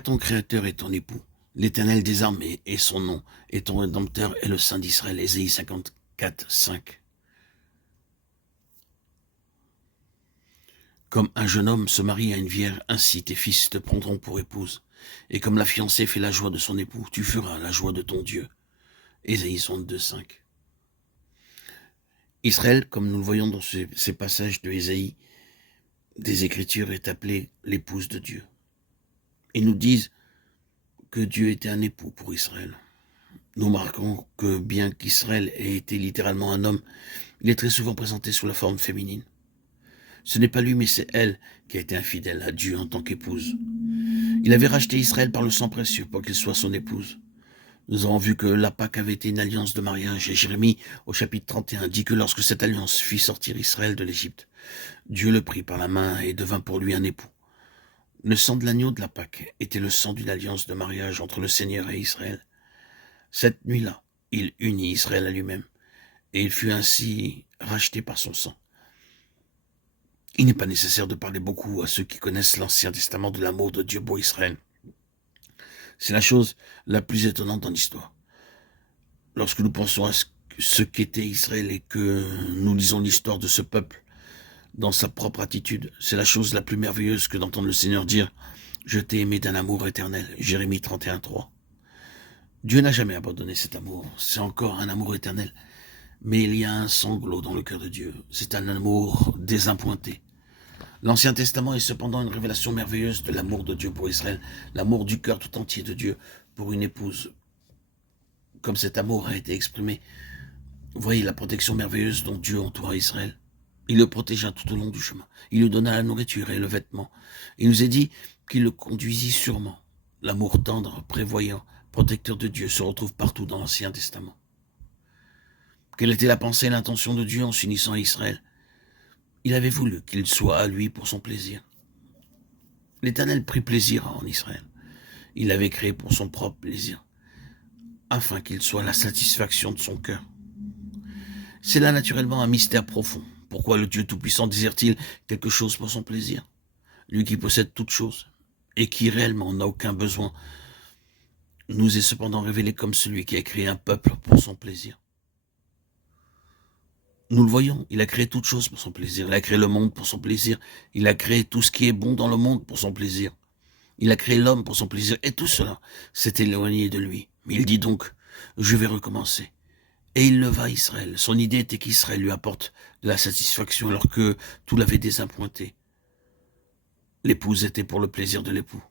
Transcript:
Ton Créateur est ton époux, l'Éternel des armées est son nom, et ton Rédempteur est le Saint d'Israël. Ésaïe 54, 5. Comme un jeune homme se marie à une vierge, ainsi tes fils te prendront pour épouse. Et comme la fiancée fait la joie de son époux, tu feras la joie de ton Dieu. Ésaïe 62, 5. Israël, comme nous le voyons dans ces passages de Ésaïe, des Écritures, est appelée l'épouse de Dieu. Ils nous disent que Dieu était un époux pour Israël. Nous marquons que bien qu'Israël ait été littéralement un homme, il est très souvent présenté sous la forme féminine. Ce n'est pas lui, mais c'est elle qui a été infidèle à Dieu en tant qu'épouse. Il avait racheté Israël par le sang précieux pour qu'il soit son épouse. Nous avons vu que la Pâque avait été une alliance de mariage, et Jérémie, au chapitre 31, dit que lorsque cette alliance fit sortir Israël de l'Égypte, Dieu le prit par la main et devint pour lui un époux. Le sang de l'agneau de la Pâque était le sang d'une alliance de mariage entre le Seigneur et Israël. Cette nuit-là, il unit Israël à lui-même, et il fut ainsi racheté par son sang. Il n'est pas nécessaire de parler beaucoup à ceux qui connaissent l'Ancien Testament de l'amour de Dieu pour Israël. C'est la chose la plus étonnante dans l'histoire. Lorsque nous pensons à ce qu'était Israël et que nous lisons l'histoire de ce peuple dans sa propre attitude, c'est la chose la plus merveilleuse que d'entendre le Seigneur dire « Je t'ai aimé d'un amour éternel » Jérémie 31, 3. Dieu n'a jamais abandonné cet amour, c'est encore un amour éternel. Mais il y a un sanglot dans le cœur de Dieu, c'est un amour désappointé. L'Ancien Testament est cependant une révélation merveilleuse de l'amour de Dieu pour Israël, l'amour du cœur tout entier de Dieu pour une épouse. Comme cet amour a été exprimé, voyez la protection merveilleuse dont Dieu entoura Israël. Il le protégea tout au long du chemin. Il lui donna la nourriture et le vêtement. Il nous est dit qu'il le conduisit sûrement. L'amour tendre, prévoyant, protecteur de Dieu se retrouve partout dans l'Ancien Testament. Quelle était la pensée et l'intention de Dieu en s'unissant à Israël? Il avait voulu qu'il soit à lui pour son plaisir. L'Éternel prit plaisir en Israël. Il l'avait créé pour son propre plaisir, afin qu'il soit la satisfaction de son cœur. C'est là naturellement un mystère profond. Pourquoi le Dieu Tout-Puissant désire-t-il quelque chose pour son plaisir? Lui qui possède toutes choses, et qui réellement n'a aucun besoin, nous est cependant révélé comme celui qui a créé un peuple pour son plaisir. Nous le voyons, il a créé toutes choses pour son plaisir. Il a créé le monde pour son plaisir. Il a créé tout ce qui est bon dans le monde pour son plaisir. Il a créé l'homme pour son plaisir. Et tout cela s'est éloigné de lui. Mais il dit donc, je vais recommencer. Et il leva Israël. Son idée était qu'Israël lui apporte de la satisfaction alors que tout l'avait désappointé. L'épouse était pour le plaisir de l'époux.